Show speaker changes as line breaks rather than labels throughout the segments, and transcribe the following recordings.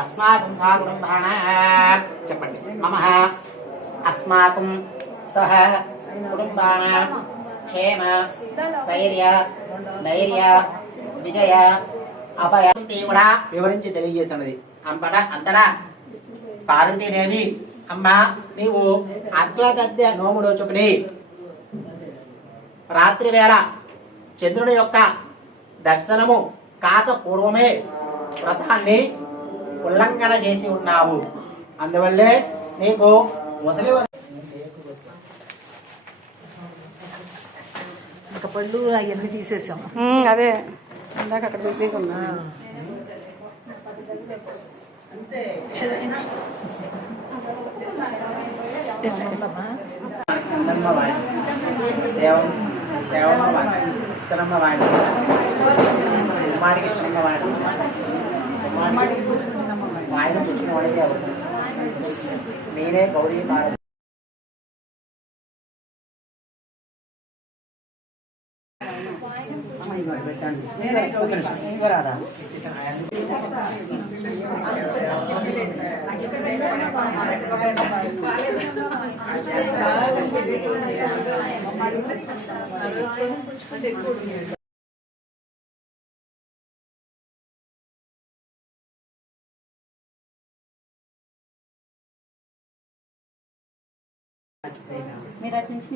అస్మాకం సహ కుటుంబానాం చెప్పండి మమ అస్మాకం సహ కుటుంబానాం క్షేమ స్థైర్య ధైర్య విజయ అభయ కూడా వివరించి తెలియజేసినది. అంతట। అంతటా పార్వతీదేవి అమ్మ నీవు అత్యతద్య నోముడు చుకుని రాత్రి వేళ చంద్రుడి యొక్క దర్శనము కాక పూర్వమే వ్రతాన్ని ఉల్లంఘన చేసి ఉన్నావు. అందువల్లే నీకు ముసలి
ఇంకా పళ్ళు అవన్నీ తీసేసాం.
అదే. ఇందాక అక్కడ
దేవం దేవమ్మ ఇష్టనమ్మ ಕುಮಾರಿಗೆ ಸಂಘ ಮಾಡಿ ಮಾಡಿದ ಚುಚ್ಚು ಒಳಗೆ ಅವರು ನೀನೇ ಗೌರಿ ಮಾರ ಇವರಾದ
మీరు అటు నుంచి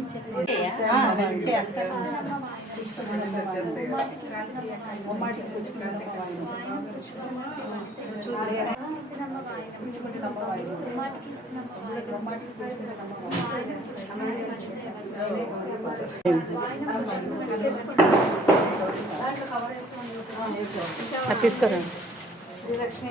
తీసుకురండి శ్రీలక్ష్మి